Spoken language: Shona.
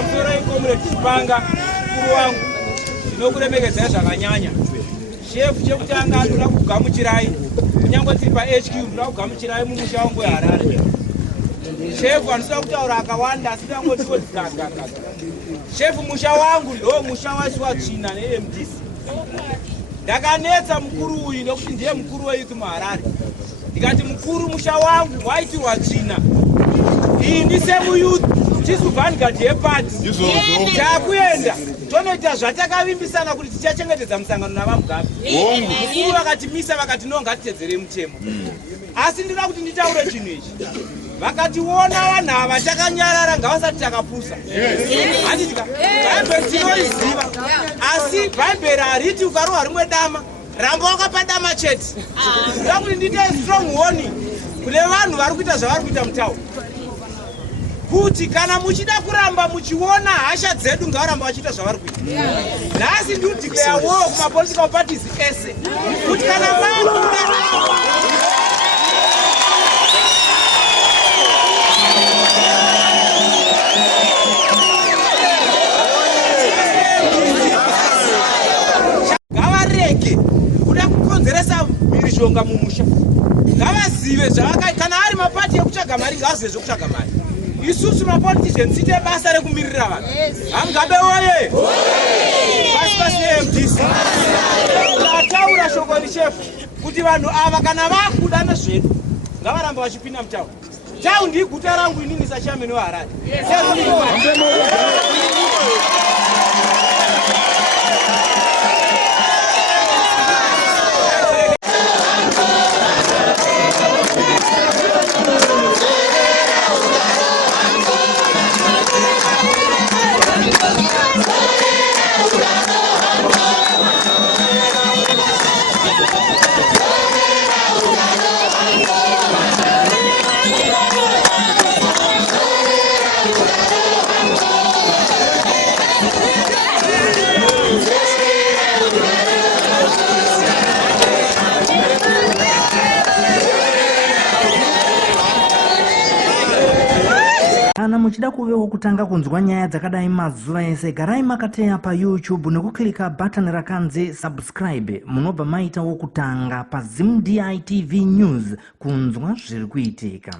Amtora comrade Chipanga mukuru wangu ndinokuremekedzai zvakanyanya. Chef chekutanga ndinoda kugamuchirai kunyange tiri paHQ ndinoda kugamuchirai mumusha wangu weHarare. Chef anoda kutaura akawanda asi ndangoti gaga. Chef musha wangu ndo musha wasiwa Tsvina neMDC. Ndakanetsa mukuru uyu nekuti ndiye mukuru weYouth muHarare. Ndikati mukuru musha wangu waitirwa Tsvina. Iyi ndisemuyouth tisubva ndikati yepati takuenda tonoita zvatakavimbisana kuti tichachengetedza musangano navamugabe. Mukuru vakatimisa vakati no ngatitedzere mutemo. Asi ndinoda kuti nditaure chinhu ichi. Vakationa vanhu ava takanyarara ngavasati takapusa. Handitika Bhaibheri tinoiziva asi Bhaibheri hariti ukarohwa rimwe dama ramba wakapa dama chete. Ndoda kuti ndiite strong warning kune vanhu vari kuita zvavari kuita mutaundi kuti kana muchida kuramba muchiona hasha dzedu ngavaramba vachiita zvavari kuita. Nhasi ndiri declare war kumapolitical parties ese kuti kana ngavarege kuda kukonzeresa mhirizhonga mumusha. Ngavazive zvavakaita kana ari mapati ekutsvaga mari ngavazive zvokutsvaga mari. Isusu mapoliticians tiite basa rekumirira vanhu. Hamugabe oye! Pasi neMDC. Ndataura shoko riChef kuti vanhu ava kana vakuda nezvedu ngavaramba vachipinda mutaundi. Taundi iguta rangu inini sachairman weHarare. Kana muchida kuvewo kutanga kunzwa nyaya dzakadai mazuva ese, garai makateya pa YouTube nekuklika button rakanzi subscribe. Munobva maitawo kutanga pa Zim DI TV News kunzwa zviri kuitika.